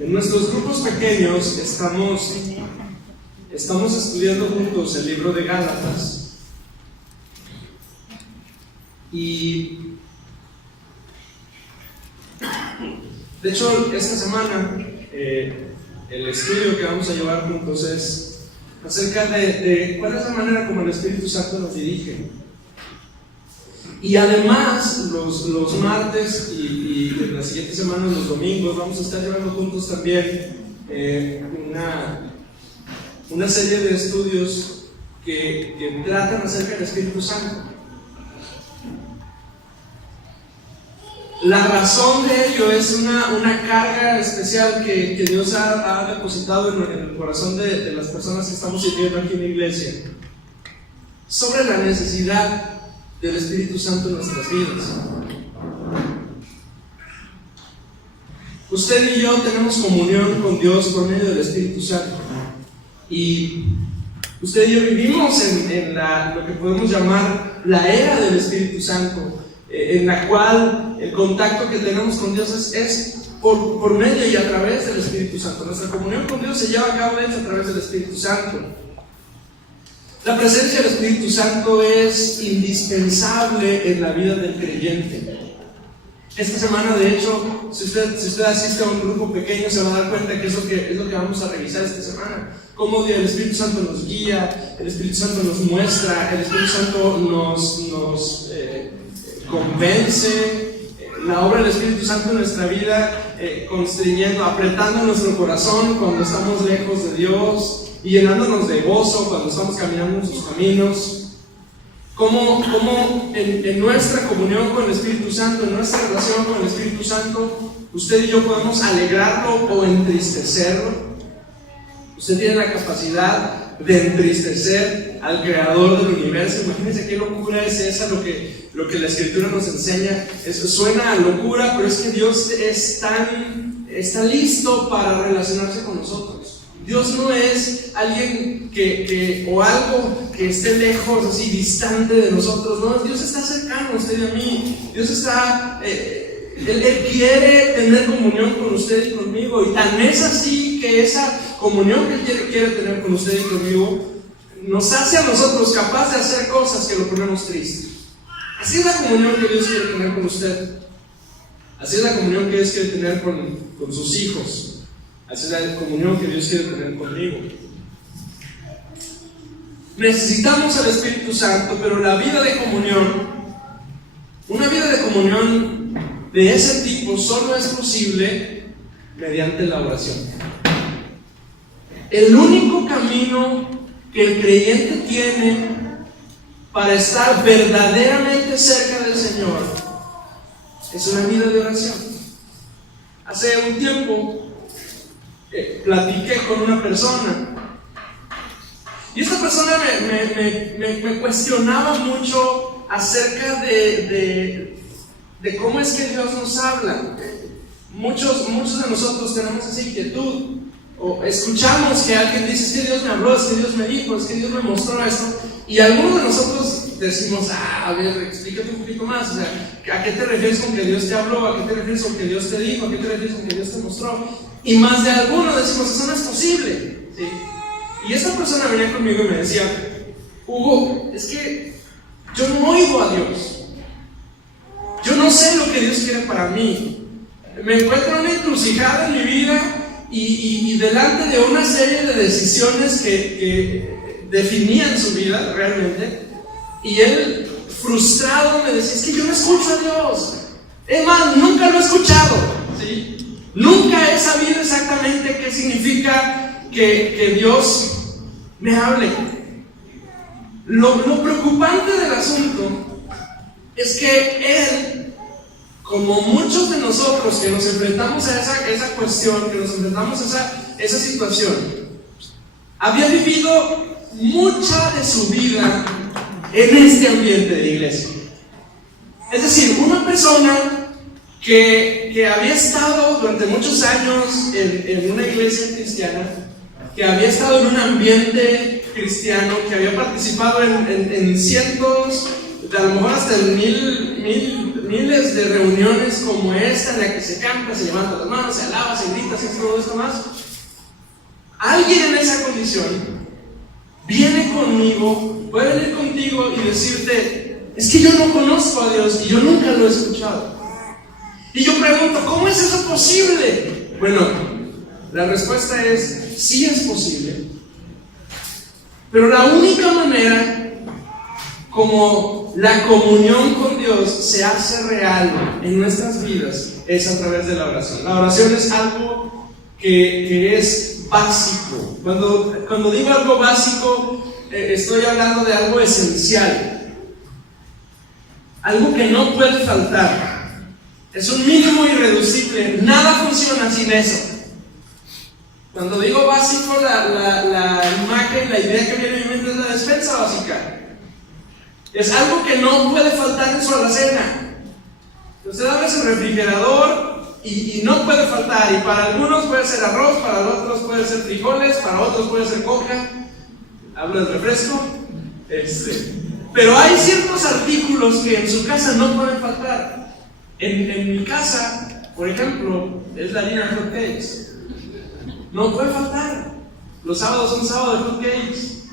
En nuestros grupos pequeños estamos estudiando juntos el libro de Gálatas. Y de hecho, esta semana el estudio que vamos a llevar juntos es acerca de cuál es la manera como el Espíritu Santo nos dirige. Y además, los martes y en la siguiente semana, los domingos, vamos a estar llevando juntos también una serie de estudios que tratan acerca del Espíritu Santo. La razón de ello es una carga especial que Dios ha depositado en el corazón de las personas que estamos sirviendo aquí en la iglesia sobre la necesidad del Espíritu Santo en nuestras vidas. Usted y yo tenemos comunión con Dios por medio del Espíritu Santo. Y usted y yo vivimos en lo que podemos llamar la era del Espíritu Santo, en la cual el contacto que tenemos con Dios es por medio y a través del Espíritu Santo. Nuestra comunión con Dios se lleva a cabo, de hecho, a través del Espíritu Santo. La presencia del Espíritu Santo es indispensable en la vida del creyente. Esta semana, de hecho, si usted asiste a un grupo pequeño, se va a dar cuenta que es lo que vamos a revisar esta semana. Cómo el Espíritu Santo nos guía, el Espíritu Santo nos muestra, el Espíritu Santo nos convence. La obra del Espíritu Santo en nuestra vida, constriñendo, apretando nuestro corazón cuando estamos lejos de Dios y llenándonos de gozo cuando estamos caminando en sus caminos. Cómo en nuestra comunión con el Espíritu Santo, en nuestra relación con el Espíritu Santo, usted y yo podemos alegrarlo o entristecerlo. Usted tiene la capacidad de entristecer al Creador del universo. Imagínense qué locura es esa, lo que la Escritura nos enseña. Eso suena a locura, pero es que Dios está listo para relacionarse con nosotros. Dios no es alguien o algo que esté lejos, así distante de nosotros. No, Dios está cercano a usted y a mí. Dios está, Él quiere tener comunión con usted y conmigo. Y tan es así que esa comunión que Él quiere tener con usted y conmigo nos hace a nosotros capaces de hacer cosas que lo ponemos triste. Así es la comunión que Dios quiere tener con usted. Así es la comunión que Dios quiere tener con sus hijos. Así es la comunión que Dios quiere tener conmigo. Necesitamos al Espíritu Santo, pero una vida de comunión de ese tipo solo es posible mediante la oración. El único camino que el creyente tiene para estar verdaderamente cerca del Señor es una vida de oración. Hace un tiempo platiqué con una persona y esta persona me cuestionaba mucho acerca de cómo es que Dios nos habla. Muchos de nosotros tenemos esa inquietud, o escuchamos que alguien dice: es que Dios me habló, es que Dios me dijo, es que Dios me mostró esto, y algunos de nosotros decimos: a ver, explícate un poquito más. O sea, ¿a qué te refieres con que Dios te habló? ¿A qué te refieres con que Dios te dijo? ¿A qué te refieres con que Dios te mostró? Y más de algunos decimos: eso no es posible, ¿sí? Y esta persona venía conmigo y me decía: Hugo, es que yo no oigo a Dios. Yo no sé lo que Dios quiere para mí. Me encuentro en una encrucijada en mi vida y delante de una serie de decisiones que definían su vida realmente. Y él, frustrado, me decía: es que yo no escucho a Dios. Es más, nunca lo he escuchado, ¿sí? Nunca he sabido exactamente qué significa que Dios me hable. Lo preocupante del asunto es que él, como muchos de nosotros que nos enfrentamos a esa cuestión, que nos enfrentamos a esa situación, había vivido mucha de su vida en este ambiente de iglesia. Es decir, una persona que había estado durante muchos años en una iglesia cristiana, que había estado en un ambiente cristiano, que había participado en cientos, a lo mejor hasta en miles de reuniones como esta, en la que se canta, se levanta las manos, se alaba, se grita, se hace todo esto más. Alguien en esa condición viene conmigo, puede venir contigo y decirte: es que yo no conozco a Dios y yo nunca lo he escuchado. Y yo pregunto: ¿cómo es eso posible? Bueno, la respuesta es: sí es posible. Pero la única manera como la comunión con Dios se hace real en nuestras vidas es a través de la oración. La oración es algo que es básico. Cuando digo algo básico, estoy hablando de algo esencial, algo que no puede faltar. Es un mínimo irreducible. Nada funciona sin eso. Cuando digo básico, la imagen, la idea que viene a mi mente es la despensa básica. Es algo que no puede faltar en su alacena. Usted abre su refrigerador y no puede faltar. Y para algunos puede ser arroz, para otros puede ser frijoles, para otros puede ser coca. Hablo del refresco. Pero hay ciertos artículos que en su casa no pueden faltar. En mi casa, por ejemplo, es la harina de hot cakes. No puede faltar. Los sábados son sábados de hot cakes.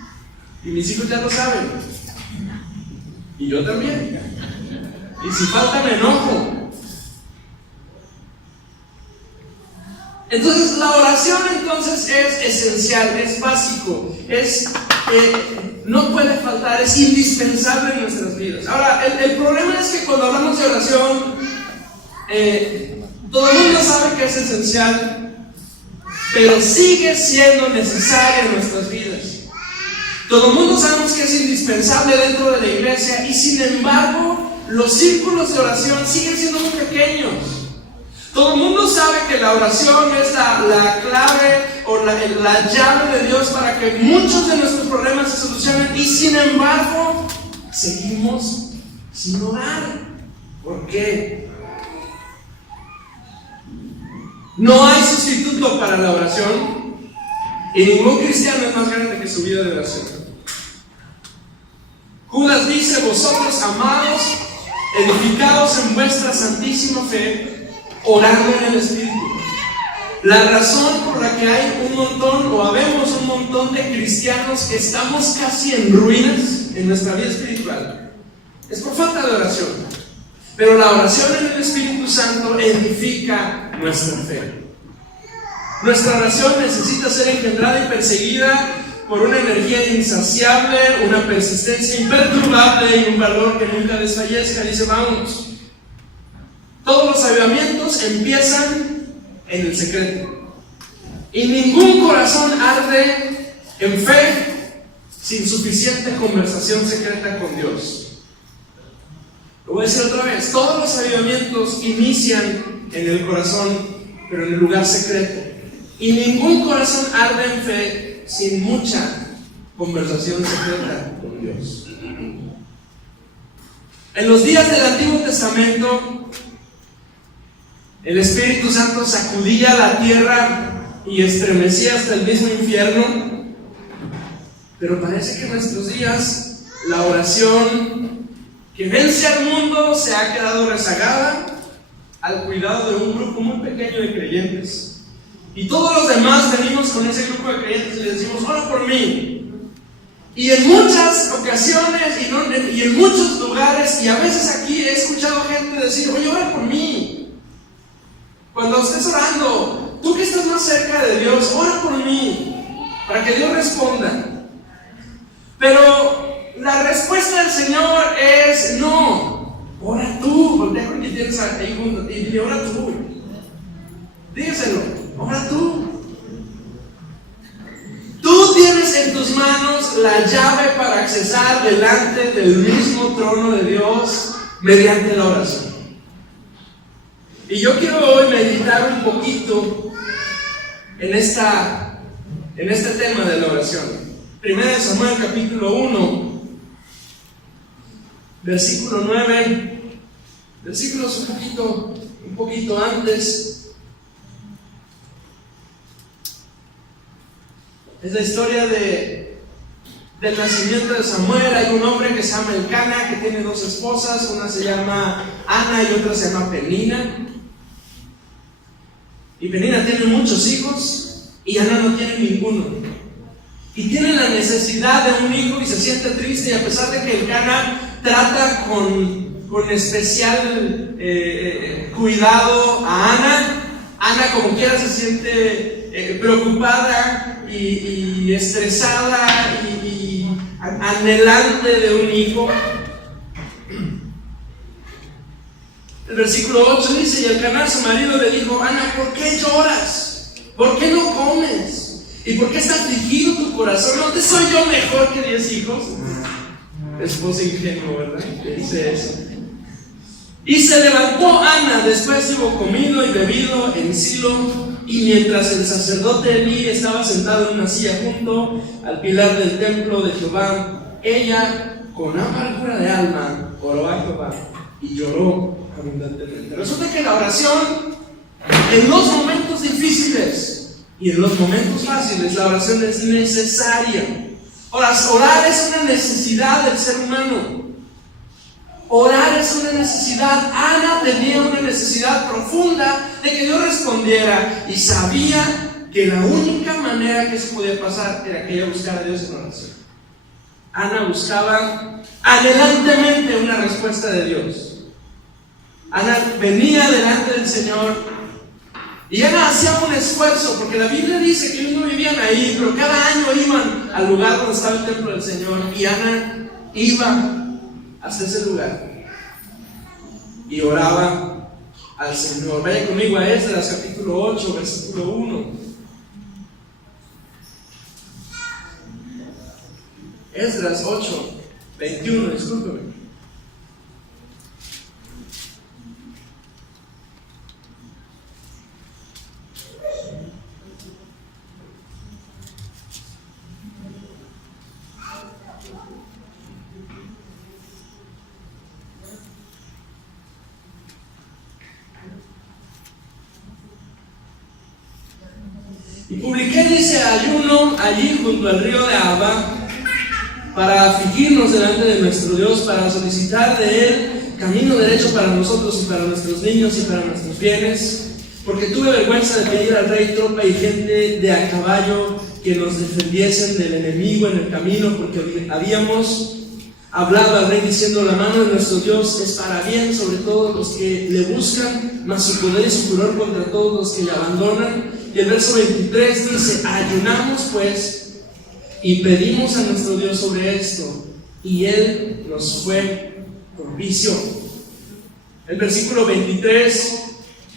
Y mis hijos ya lo saben. Y yo también. Y si falta me enojo. Entonces la oración entonces es esencial, es básico, no puede faltar, es indispensable en nuestras vidas. Ahora, el problema es que cuando hablamos de oración, todo el mundo sabe que es esencial, pero sigue siendo necesaria en nuestras vidas. Todo el mundo sabemos que es indispensable dentro de la iglesia y sin embargo los círculos de oración siguen siendo muy pequeños. Todo el mundo sabe que la oración es la clave o la llave de Dios para que muchos de nuestros problemas se solucionen y sin embargo seguimos sin orar. ¿Por qué? No hay sustituto para la oración y ningún cristiano es más grande que su vida de oración. Judas dice: vosotros, amados, edificados en vuestra santísima fe, orando en el Espíritu. La razón por la que hay un montón o habemos un montón de cristianos que estamos casi en ruinas en nuestra vida espiritual es por falta de oración. Pero la oración en el Espíritu Santo edifica nuestra fe. Nuestra oración necesita ser engendrada y perseguida por una energía insaciable, una persistencia imperturbable y un valor que nunca desfallezca. Dice: vamos. Todos los avivamientos empiezan en el secreto. Y ningún corazón arde en fe sin suficiente conversación secreta con Dios. Lo voy a decir otra vez: todos los avivamientos inician en el corazón, pero en el lugar secreto. Y ningún corazón arde en fe sin mucha conversación secreta con Dios. En los días del Antiguo Testamento, el Espíritu Santo sacudía la tierra y estremecía hasta el mismo infierno. Pero parece que en nuestros días la oración que vence al mundo se ha quedado rezagada al cuidado de un grupo muy pequeño de creyentes. Y todos los demás venimos con ese grupo de creyentes y les decimos: ora por mí. Y en muchas ocasiones y en muchos lugares, y a veces aquí he escuchado gente decir: oye, ora por mí. Cuando estés orando, tú que estás más cerca de Dios, ora por mí, para que Dios responda. Pero la respuesta del Señor es: no, ora tú. Voltea con quien tienes ahí junto y dile: ora tú. Dígaselo: ora tú. Tú tienes en tus manos la llave para accesar delante del mismo trono de Dios mediante la oración. Y yo quiero hoy meditar un poquito en este tema de la oración. 1 Samuel capítulo 1, versículo 9, versículos un poquito antes. Es la historia de del nacimiento de Samuel hay un hombre que se llama Elcana, que tiene dos esposas, una se llama Ana y otra se llama Penina. Y Penina tiene muchos hijos y Ana no tiene ninguno. Y tiene la necesidad de un hijo y se siente triste, y a pesar de que Elcana trata con especial cuidado a Ana como quiera se siente preocupada y estresada y anhelante de un hijo. El versículo 8 dice: y Elcana, su marido, le dijo: Ana, ¿por qué lloras? ¿Por qué no comes? ¿Y por qué está afligido tu corazón? ¿No te soy yo mejor que 10 hijos? Esposa ingenuo, ¿verdad? Que dice eso. Y se levantó Ana después de hubo comido y bebido en Silo, y mientras el sacerdote Elí estaba sentado en una silla junto al pilar del templo de Jehová, ella, con amargura de alma, oró a Jehová y lloró abundantemente. Resulta que la oración, en los momentos difíciles y en los momentos fáciles, la oración es necesaria. Orar es una necesidad del ser humano. Orar es una necesidad. Ana tenía una necesidad profunda de que Dios respondiera, y sabía que la única manera que se podía pasar era que ella buscara a Dios en oración. Ana buscaba anhelantemente una respuesta de Dios. Ana venía delante del Señor y Ana hacía un esfuerzo, porque la Biblia dice que ellos no vivían ahí, pero cada año iban al lugar donde estaba el templo del Señor, y Ana iba hasta ese lugar y oraba al Señor. Vaya conmigo a Esdras capítulo 8, versículo 1. Esdras 8, 21, discúlpeme. Y publiqué, dice, ayuno allí junto al río de Abba, para afligirnos delante de nuestro Dios, para solicitar de Él camino derecho para nosotros y para nuestros niños y para nuestros bienes, porque tuve vergüenza de pedir al rey tropa y gente de a caballo que nos defendiesen del enemigo en el camino, porque habíamos hablado al rey diciendo: la mano de nuestro Dios es para bien sobre todos los que le buscan, mas su poder y su furor contra todos los que le abandonan. Y el verso 23 dice: ayunamos pues y pedimos a nuestro Dios sobre esto, y Él nos fue propicio. El versículo 23,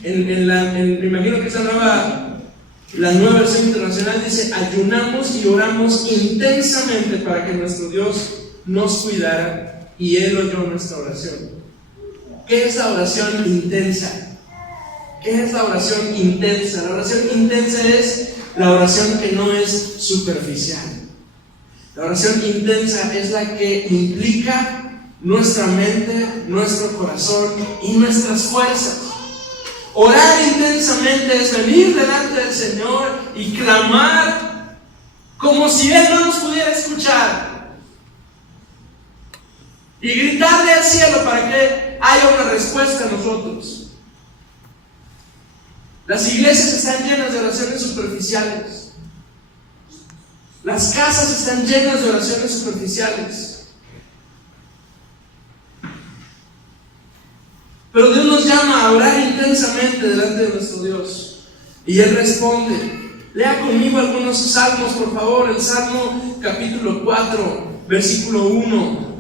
me imagino que esa la nueva versión internacional, dice: ayunamos y oramos intensamente para que nuestro Dios nos cuidara, y Él oyó nuestra oración. ¿Qué es la oración intensa? ¿Qué es la oración intensa? La oración intensa es la oración que no es superficial. La oración intensa es la que implica nuestra mente, nuestro corazón y nuestras fuerzas. Orar intensamente es venir delante del Señor y clamar como si Él no nos pudiera escuchar, y gritarle al cielo para que haya una respuesta a nosotros. Las iglesias están llenas de oraciones superficiales. Las casas están llenas de oraciones superficiales. Pero Dios nos llama a orar intensamente delante de nuestro Dios, y Él responde. Lea conmigo algunos salmos, por favor. El Salmo capítulo 4, versículo 1.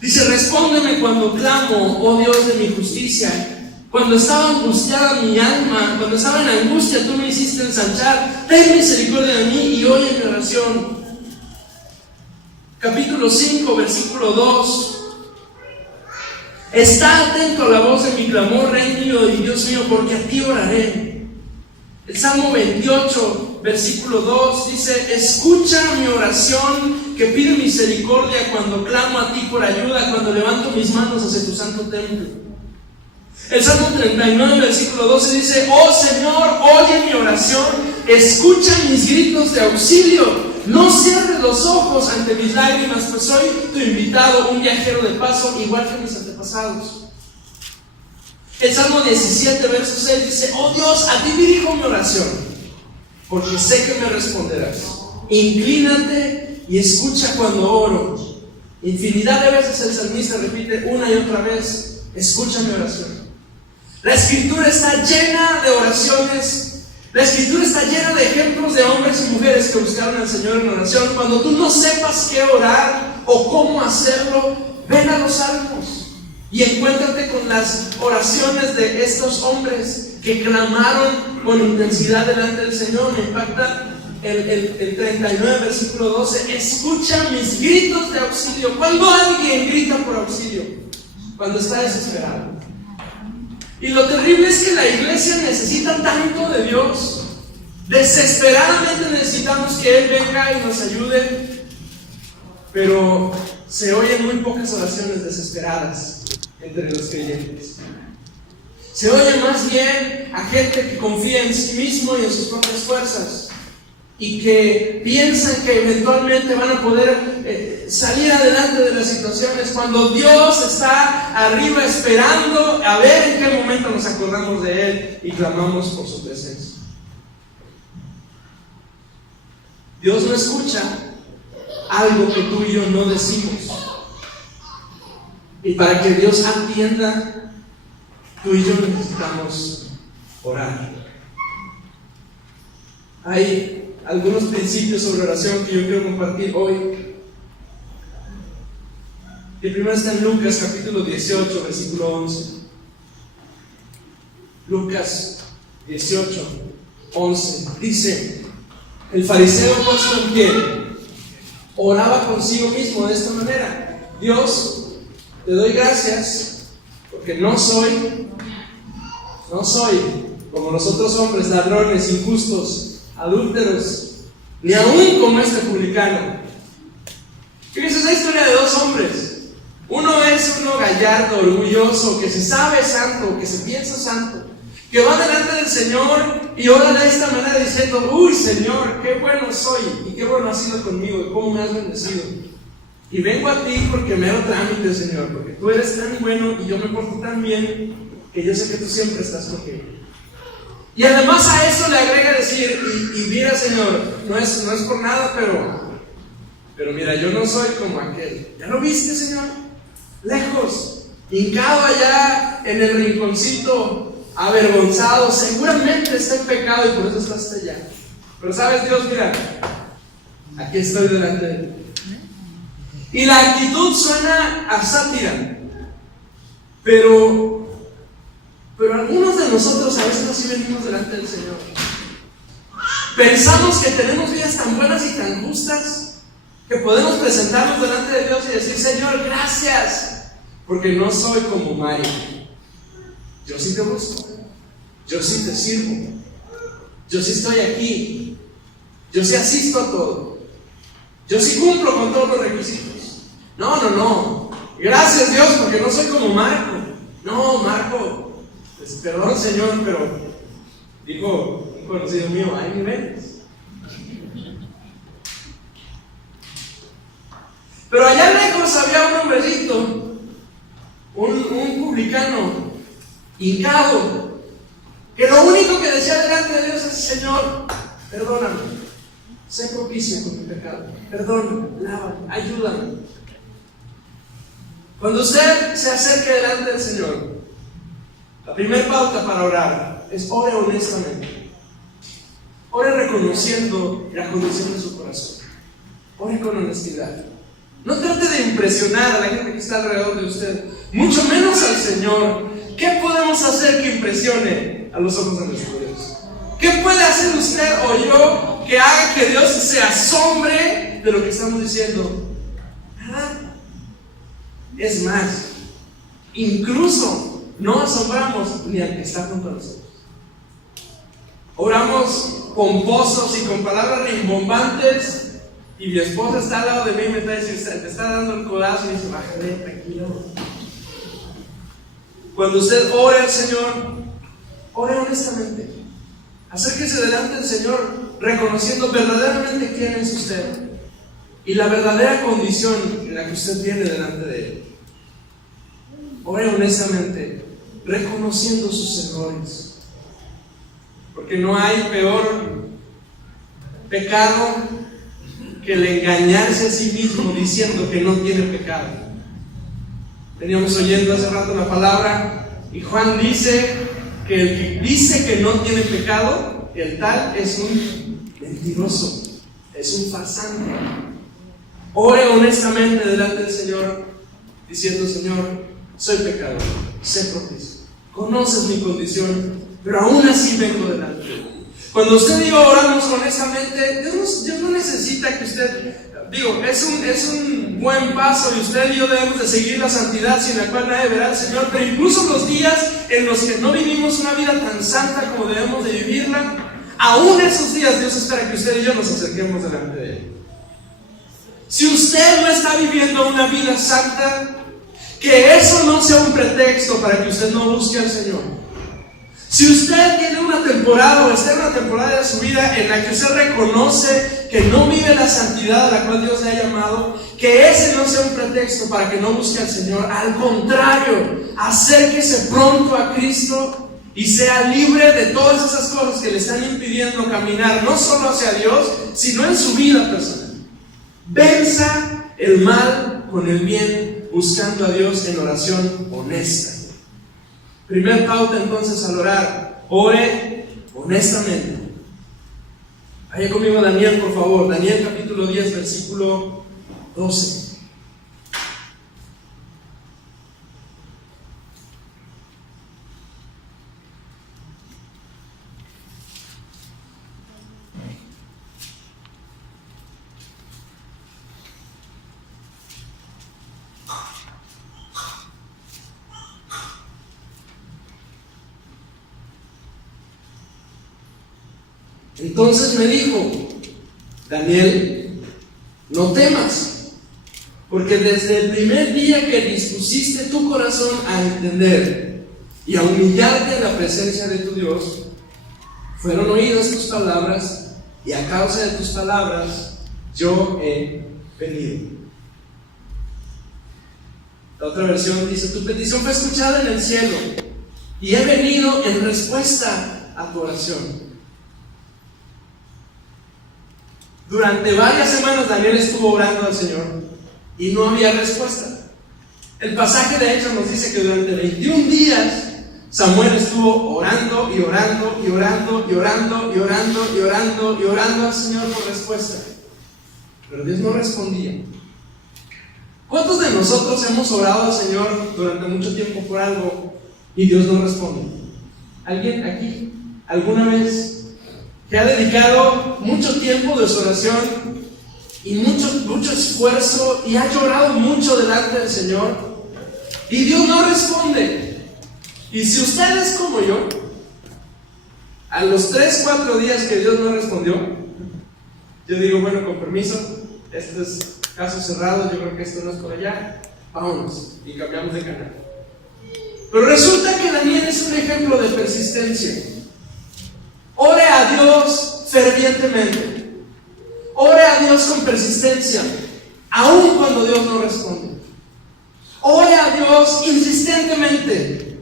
Dice: respóndeme cuando clamo, oh Dios de mi justicia. Cuando estaba angustiada mi alma, cuando estaba en angustia, tú me hiciste ensanchar. Ten misericordia de mí y oye mi oración. Capítulo 5, versículo 2. Está atento a la voz de mi clamor, Rey mío y Dios mío, porque a ti oraré. El Salmo 28, versículo 2 dice: escucha mi oración, que pide misericordia cuando clamo a ti por ayuda, cuando levanto mis manos hacia tu santo templo. El Salmo 39, versículo 12 dice: oh Señor, oye mi oración, escucha mis gritos de auxilio. No cierres los ojos ante mis lágrimas, pues soy tu invitado, un viajero de paso, igual que mis antepasados. El Salmo 17, verso 6 dice: oh Dios, a ti dirijo mi oración, porque sé que me responderás. Inclínate y escucha cuando oro. Infinidad de veces el salmista repite una y otra vez: escucha mi oración. La Escritura está llena de oraciones. La Escritura está llena de ejemplos de hombres y mujeres que buscaron al Señor en oración. Cuando tú no sepas qué orar o cómo hacerlo, ven a los salmos y encuéntrate con las oraciones de estos hombres que clamaron con intensidad delante del Señor. Me impacta el 39, versículo 12: escucha mis gritos de auxilio. ¿Cuándo alguien grita por auxilio? Cuando está desesperado. Y lo terrible es que la iglesia necesita tanto de Dios. Desesperadamente necesitamos que Él venga y nos ayude, pero se oyen muy pocas oraciones desesperadas entre los creyentes. Se oye más bien a gente que confía en sí mismo y en sus propias fuerzas, y que piensan que eventualmente van a poder salir adelante de las situaciones, cuando Dios está arriba esperando a ver en qué momento nos acordamos de Él y clamamos por su presencia. Dios no escucha algo que tú y yo no decimos, y para que Dios atienda, tú y yo necesitamos orar. Hay algunos principios sobre oración que yo quiero compartir hoy. El primero está en Lucas capítulo 18, versículo 11. Lucas 18, 11 dice: el fariseo puesto en pie oraba consigo mismo de esta manera: Dios, te doy gracias porque no soy como los otros hombres, ladrones, injustos, adúlteros, ni aún como este publicano. Fíjense, es la historia de dos hombres. Uno es uno gallardo, orgulloso, que se sabe santo, que se piensa santo, que va delante del Señor y ora de esta manera diciendo: uy Señor, qué bueno soy y qué bueno has sido conmigo y cómo me has bendecido. Y vengo a ti porque me hago trámite, Señor, porque tú eres tan bueno y yo me porto tan bien que yo sé que tú siempre estás conmigo. Y además a eso le agrega decir: y mira Señor, no es por nada, pero mira, yo no soy como aquel. ¿Ya lo viste, Señor? Lejos, hincado allá en el rinconcito, avergonzado, seguramente está en pecado y por eso está hasta allá. Pero sabes, Dios, mira, aquí estoy delante de ti. Y la actitud suena a sátira, pero algunos de nosotros a veces así venimos delante del Señor. Pensamos que tenemos vidas tan buenas y tan justas que podemos presentarnos delante de Dios y decir: Señor, gracias, porque no soy como Mario. Yo sí te busco, yo sí te sirvo, yo sí estoy aquí, yo sí asisto a todo, yo sí cumplo con todos los requisitos. No, gracias Dios, porque no soy como Marco. No, Marco, pues, perdón Señor, pero dijo un conocido mío: hay niveles. Pero allá lejos había un hombrecito, un publicano, hincado, que lo único que decía delante de Dios es: Señor, perdóname, sé propicio con mi pecado, perdóname, lávame, ayúdame. Cuando usted se acerque delante del Señor, la primera pauta para orar es: ore honestamente. Ore reconociendo la condición de su corazón. Ore con honestidad. No trate de impresionar a la gente que está alrededor de usted, mucho menos al Señor. ¿Qué podemos hacer que impresione a los ojos de nuestro Dios? ¿Qué puede hacer usted o yo que haga que Dios se asombre de lo que estamos diciendo? Nada. Es más, incluso no asombramos ni al que está junto a nosotros. Oramos pomposos y con palabras rimbombantes, y mi esposa está al lado de mí y me está dando el codazo y dice: bájale, tranquilo. Cuando usted ore al Señor, ore honestamente. Acérquese delante del Señor reconociendo verdaderamente quién es usted y la verdadera condición en la que usted viene delante de Él. Ore honestamente, reconociendo sus errores. Porque no hay peor pecado que el engañarse a sí mismo diciendo que no tiene pecado. Veníamos oyendo hace rato la palabra y Juan dice que el que dice que no tiene pecado, el tal es un mentiroso, es un farsante. Ore honestamente delante del Señor diciendo: Señor, soy pecador, sé propicio, conoces mi condición, pero aún así vengo delante de ti. Cuando usted y yo oramos honestamente, Dios no necesita que usted, es un buen paso y usted y yo debemos de seguir la santidad sin la cual nadie verá al Señor, pero incluso los días en los que no vivimos una vida tan santa como debemos de vivirla, aún esos días Dios espera que usted y yo nos acerquemos delante de Él. Si usted no está viviendo una vida santa, que eso no sea un pretexto para que usted no busque al Señor. Si usted tiene una temporada o está en una temporada de su vida en la que usted reconoce que no vive la santidad a la cual Dios le ha llamado, que ese no sea un pretexto para que no busque al Señor. Al contrario, acérquese pronto a Cristo y sea libre de todas esas cosas que le están impidiendo caminar no solo hacia Dios, sino en su vida personal. Venza el mal con el bien, buscando a Dios en oración honesta. Primer pauta entonces al orar: ore honestamente. Vaya conmigo a Daniel, por favor. Daniel capítulo 10, versículo 12. Entonces me dijo: Daniel, no temas, porque desde el primer día que dispusiste tu corazón a entender y a humillarte en la presencia de tu Dios, fueron oídas tus palabras, y a causa de tus palabras yo he venido. La otra versión dice: tu petición fue escuchada en el cielo, y he venido en respuesta a tu oración. Durante varias semanas Daniel estuvo orando al Señor y no había respuesta. El pasaje de Hechos nos dice que durante 21 días Samuel estuvo orando y orando y orando y orando y orando y orando y orando al Señor por respuesta, pero Dios no respondía. ¿Cuántos de nosotros hemos orado al Señor durante mucho tiempo por algo y Dios no responde? ¿Alguien aquí alguna vez que ha dedicado mucho tiempo de su oración y mucho esfuerzo y ha llorado mucho delante del Señor y Dios no responde? Y si usted es como yo, a los 3-4 días que Dios no respondió, yo digo: bueno, con permiso, este es caso cerrado, yo creo que esto no es por allá, vámonos, y cambiamos de canal. Pero resulta que Daniel es un ejemplo de persistencia. Ore a Dios fervientemente, ore a Dios con persistencia, aun cuando Dios no responde. Ore a Dios insistentemente,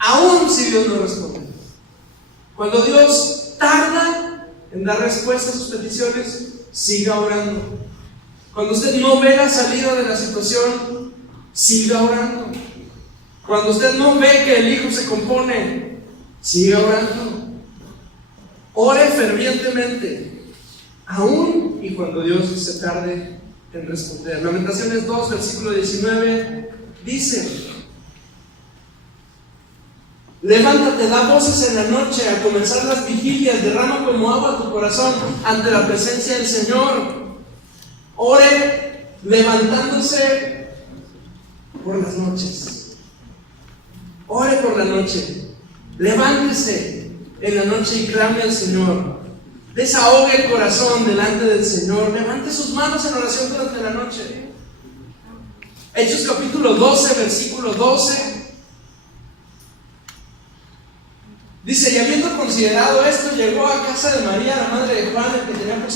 aun si Dios no responde. Cuando Dios tarda en dar respuesta a sus peticiones, siga orando. Cuando usted no ve la salida de la situación, siga orando. Cuando usted no ve que el hijo se compone, siga orando. Ore fervientemente, aún y cuando Dios se tarde en responder. Lamentaciones 2, versículo 19 dice: levántate, da voces en la noche, a comenzar las vigilias, derrama como agua tu corazón ante la presencia del Señor. Ore levantándose por las noches. Ore por la noche. Levántese en la noche y clame al Señor. Desahogue el corazón delante del Señor. Levante sus manos en oración durante la noche. Hechos capítulo 12, versículo 12. Dice, y habiendo considerado esto, llegó a casa de María, la madre de Juan, el que tenía por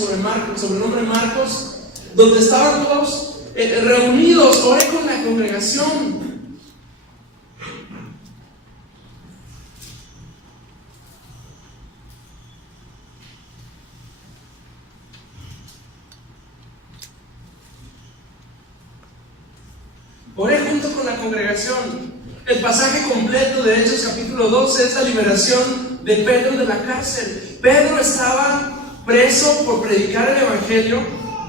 sobrenombre Marcos, donde estaban todos reunidos. Oré con la congregación. Oré junto con la congregación. El pasaje completo de Hechos capítulo 12 es la liberación de Pedro de la cárcel. Pedro estaba preso por predicar el evangelio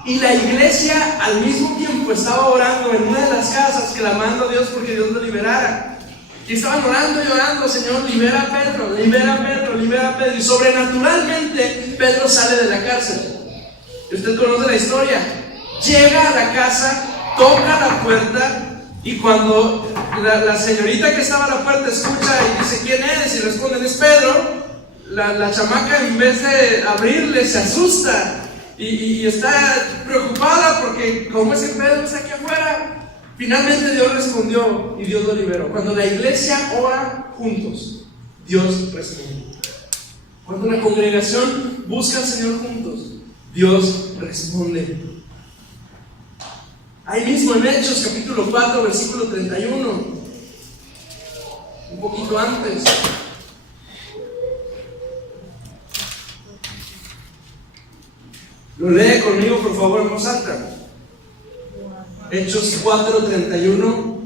y la iglesia al mismo tiempo estaba orando en una de las casas, clamando a Dios porque Dios lo liberara. Y estaban orando y orando: Señor, libera a Pedro, libera a Pedro, libera a Pedro. Y sobrenaturalmente Pedro sale de la cárcel. Usted conoce la historia. Llega a la casa, toca la puerta, y cuando la señorita que estaba a la puerta escucha y dice: ¿quién eres? Y responden: es Pedro. La chamaca, en vez de abrirle, se asusta y está preocupada porque ¿cómo es que Pedro está aquí afuera? Finalmente Dios respondió y Dios lo liberó. Cuando la iglesia ora juntos, Dios responde. Cuando la congregación busca al Señor juntos, Dios responde. Ahí mismo en Hechos capítulo 4 versículo 31, un poquito antes. Lo lee conmigo por favor en voz alta. Hechos 4:31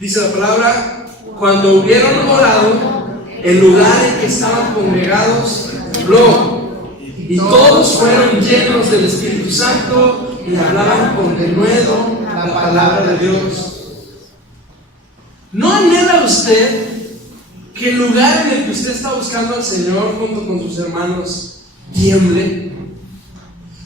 dice la palabra: cuando hubieron orado, el lugar en que estaban congregados tembló, y todos fueron llenos del Espíritu Santo y hablaban con denuedo la palabra de Dios. ¿No anhela usted que el lugar en el que usted está buscando al Señor junto con sus hermanos tiemble?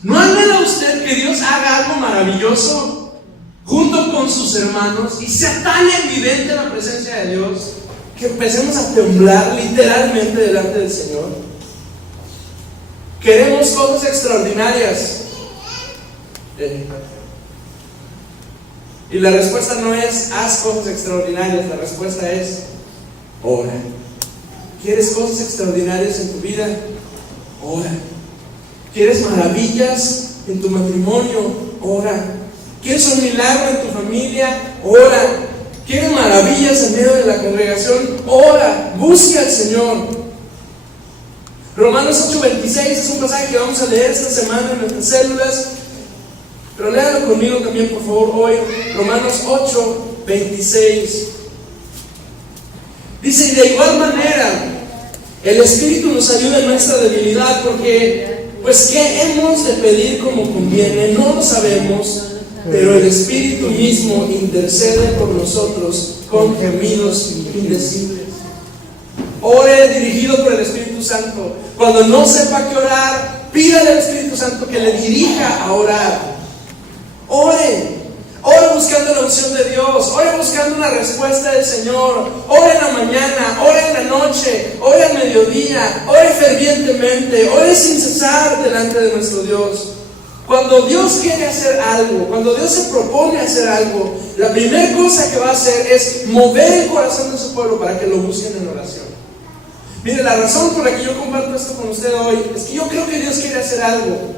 ¿No anhela usted que Dios haga algo maravilloso junto con sus hermanos y sea tan evidente la presencia de Dios que empecemos a temblar literalmente delante del Señor? Queremos cosas extraordinarias. Y la respuesta no es haz cosas extraordinarias, la respuesta es ora. ¿Quieres cosas extraordinarias en tu vida? Ora. ¿Quieres maravillas en tu matrimonio? Ora. ¿Quieres un milagro en tu familia? Ora. ¿Quieres maravillas en medio de la congregación? Ora. Busca al Señor. Romanos 8:26 es un pasaje que vamos a leer esta semana en nuestras células. Pero léalo conmigo también, por favor, hoy. Romanos 8:26. Dice: y de igual manera, el Espíritu nos ayuda en nuestra debilidad, porque, pues, ¿qué hemos de pedir como conviene? No lo sabemos, pero el Espíritu mismo intercede por nosotros con gemidos indecibles. Ore dirigido por el Espíritu Santo. Cuando no sepa qué orar, pídale al Espíritu Santo que le dirija a orar. Ore buscando la unción de Dios, ore buscando una respuesta del Señor, ore en la mañana, ore en la noche, ore al mediodía, ore fervientemente, ore sin cesar delante de nuestro Dios. Cuando Dios quiere hacer algo, cuando Dios se propone hacer algo, la primera cosa que va a hacer es mover el corazón de su pueblo para que lo busquen en oración. Mire, la razón por la que yo comparto esto con usted hoy es que yo creo que Dios quiere hacer algo,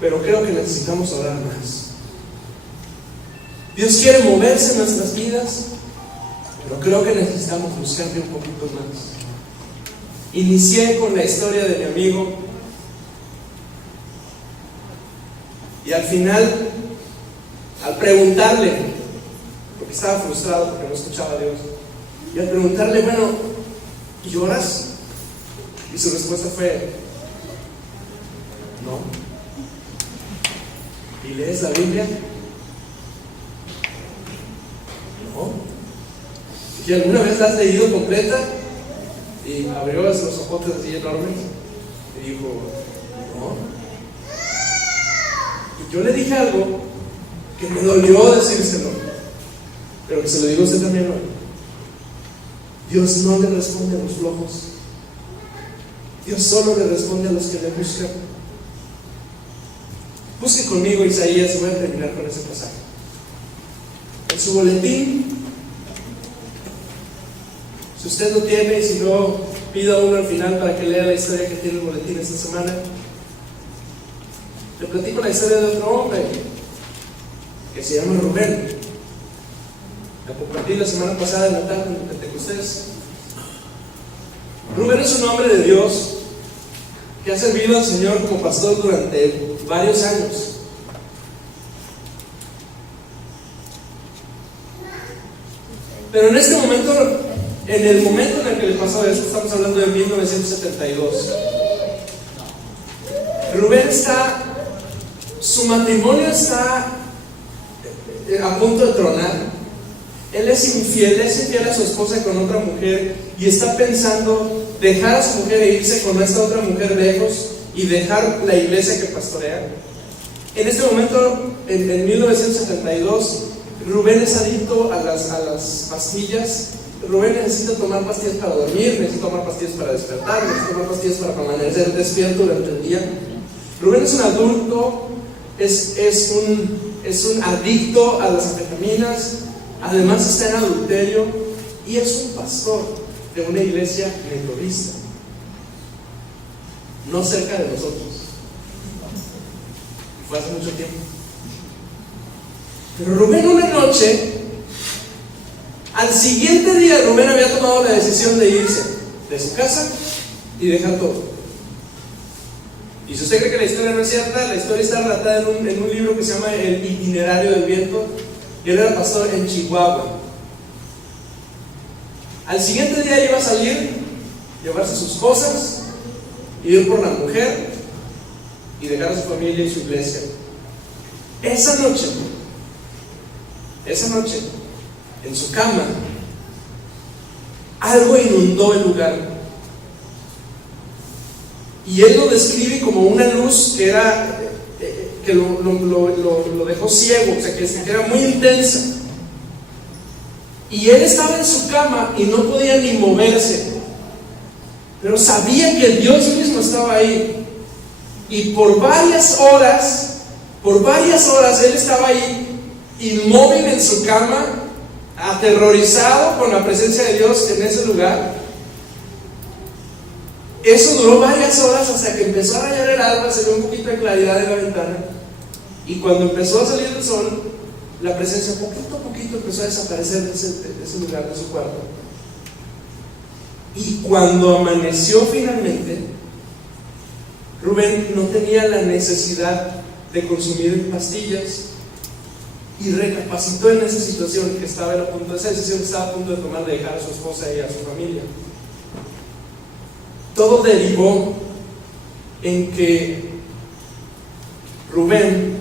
pero creo que necesitamos orar más. Dios quiere moverse en nuestras vidas, pero creo que necesitamos buscarle un poquito más. Inicié con la historia de mi amigo, y al final, al preguntarle, porque estaba frustrado porque no escuchaba a Dios, y al preguntarle: bueno, ¿y oras? Y su respuesta fue: no. ¿Y lees la Biblia? No. ¿Y alguna vez la has leído completa? Y abrió los ojotes así enormes y dijo: no. Y yo le dije algo que me dolió decírselo, pero que se lo digo a usted también hoy. Dios no le responde a los flojos. Dios solo le responde a los que le buscan. Busque conmigo Isaías, y voy a terminar con ese pasaje. En su boletín, Si usted lo tiene, y si no, pido uno al final para que lea la historia que tiene el boletín esta semana. Le platico la historia de otro hombre que se llama Rubén. La compartí la semana pasada en la tarde en Pentecostés. Rubén es un hombre de Dios que ha servido al Señor como pastor durante varios años. Pero en este momento, en el momento en el que le pasó eso, estamos hablando de 1972. Rubén su matrimonio está a punto de tronar. Él es infiel a su esposa con otra mujer y está pensando dejar a su mujer e irse con esta otra mujer lejos y dejar la iglesia que pastorea. En este momento, en 1972, Rubén es adicto a las pastillas. Rubén necesita tomar pastillas para dormir, necesita tomar pastillas para despertar, necesita tomar pastillas para permanecer despierto durante el día. Rubén es un adulto, es un adicto a las anfetaminas, además está en adulterio y es un pastor de una iglesia metodista, no cerca de nosotros. Fue hace mucho tiempo. Pero Rubén una noche, al siguiente día, Rubén había tomado la decisión de irse de su casa y dejar todo. Y si usted cree que la historia no es cierta, la historia está relatada en un libro que se llama El Itinerario del Viento, y él era pastor en Chihuahua. Al siguiente día iba a salir, llevarse sus cosas, ir por la mujer y dejar a su familia y su iglesia. Esa noche, en su cama, algo inundó el lugar. Y él lo describe como una luz que lo dejó ciego, o sea, que era muy intensa. Y él estaba en su cama y no podía ni moverse, pero sabía que Dios mismo estaba ahí. Y por varias horas él estaba ahí, inmóvil en su cama, aterrorizado con la presencia de Dios en ese lugar. Eso duró varias horas hasta que empezó a rayar el alba, se vio un poquito de claridad en la ventana. Y cuando empezó a salir el sol, la presencia poquito a poquito empezó a desaparecer de ese lugar, de su cuarto. Y cuando amaneció finalmente, Rubén no tenía la necesidad de consumir pastillas y recapacitó en esa situación esa decisión que estaba a punto de tomar, de dejar a su esposa y a su familia. Todo derivó en que Rubén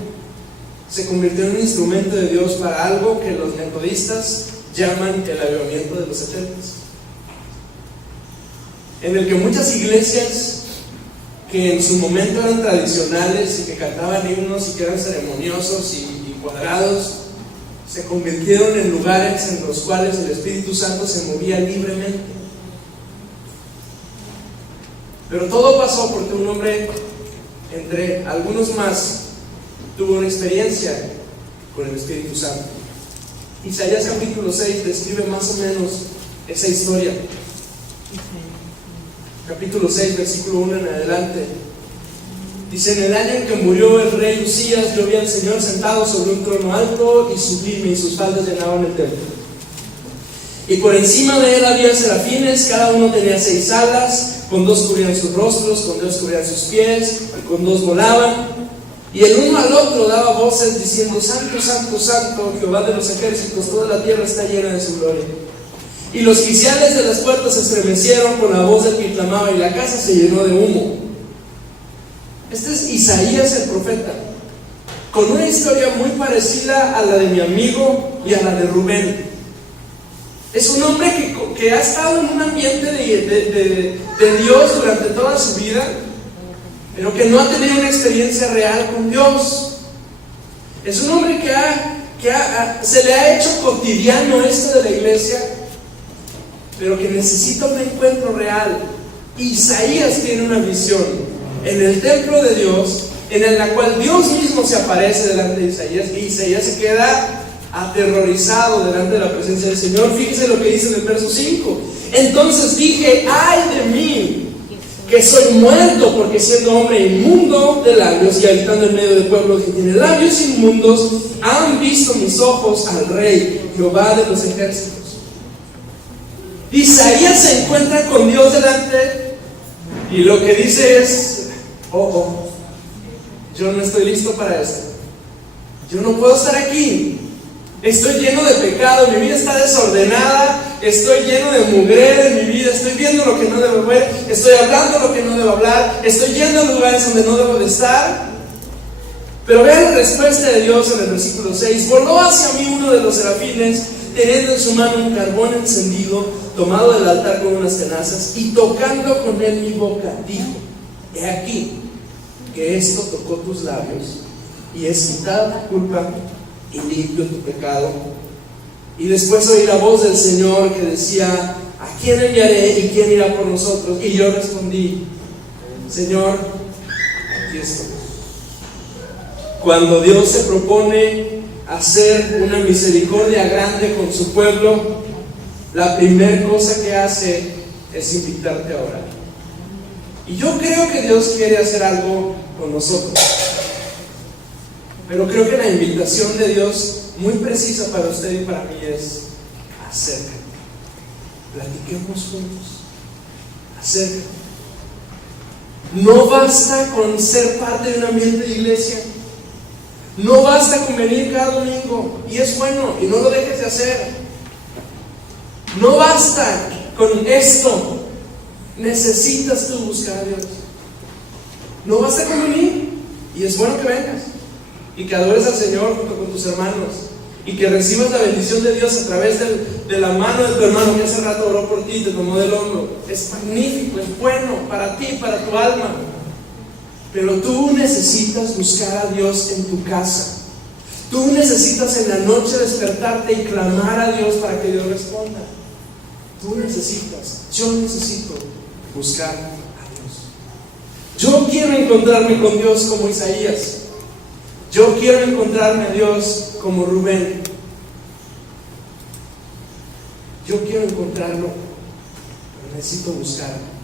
se convirtió en un instrumento de Dios para algo que los metodistas llaman el avivamiento de los 70s, en el que muchas iglesias que en su momento eran tradicionales y que cantaban himnos y que eran ceremoniosos y cuadrados, se convirtieron en lugares en los cuales el Espíritu Santo se movía libremente. Pero todo pasó porque un hombre, entre algunos más, tuvo una experiencia con el Espíritu Santo. Isaías capítulo 6 describe más o menos esa historia. Capítulo 6, versículo 1 en adelante. Dice: en el año en que murió el rey Usías, yo vi al Señor sentado sobre un trono alto y sublime, y sus faldas llenaban el templo. Y por encima de él había serafines, cada uno tenía 6 alas, con 2 cubrían sus rostros, con 2 cubrían sus pies, y con 2 volaban. Y el uno al otro daba voces diciendo: Santo, Santo, Santo, Jehová de los ejércitos, toda la tierra está llena de su gloria. Y los quiciales de las puertas se estremecieron con la voz del que clamaba, y la casa se llenó de humo. Este es Isaías el profeta, con una historia muy parecida a la de mi amigo y a la de Rubén. Es un hombre que ha estado en un ambiente de Dios durante toda su vida, pero que no ha tenido una experiencia real con Dios. Es un hombre que se le ha hecho cotidiano esto de la iglesia, pero que necesita un encuentro real. Isaías tiene una visión en el templo de Dios, en la cual Dios mismo se aparece delante de Isaías, y Isaías se queda aterrorizado delante de la presencia del Señor. Fíjese lo que dice en el verso 5. Entonces dije: ay de mí, que soy muerto, porque siendo hombre inmundo de labios y habitando en medio de pueblos que tienen labios inmundos, han visto mis ojos al Rey, Jehová de los ejércitos. Isaías se encuentra con Dios delante y lo que dice es: yo no estoy listo para esto. Yo no puedo estar aquí. Estoy lleno de pecado, mi vida está desordenada, estoy lleno de mugre en mi vida, estoy viendo lo que no debo ver, estoy hablando lo que no debo hablar, estoy yendo a lugares donde no debo de estar. Pero vean la respuesta de Dios en el versículo 6. Voló hacia mí uno de los serafines, teniendo en su mano un carbón encendido, tomado del altar con unas tenazas, y tocando con él mi boca, dijo: he aquí que esto tocó tus labios, y es quitada tu culpa y limpio tu pecado. Y después oí la voz del Señor que decía: ¿a quién enviaré y quién irá por nosotros? Y yo respondí: Señor, aquí estoy. Cuando Dios se propone hacer una misericordia grande con su pueblo, la primera cosa que hace es invitarte a orar. Y yo creo que Dios quiere hacer algo con nosotros, pero creo que la invitación de Dios, muy precisa para usted y para mí, es: acércate, platiquemos juntos, acércate. No basta con ser parte de un ambiente de iglesia, no basta con venir cada domingo, y es bueno, y no lo dejes de hacer. No basta con esto, necesitas tú buscar a Dios. No basta con venir, y es bueno que vengas y que adores al Señor junto con tus hermanos, y que recibas la bendición de Dios a través de la mano de tu hermano que hace rato oró por ti, te tomó del hombro. Es magnífico, es bueno para ti, para tu alma. Pero tú necesitas buscar a Dios en tu casa. Tú necesitas en la noche despertarte y clamar a Dios para que Dios responda. Tú necesitas, yo necesito buscar a Dios. Yo quiero encontrarme con Dios como Isaías. Yo quiero encontrarme a Dios como Rubén. Yo quiero encontrarlo, pero necesito buscarlo.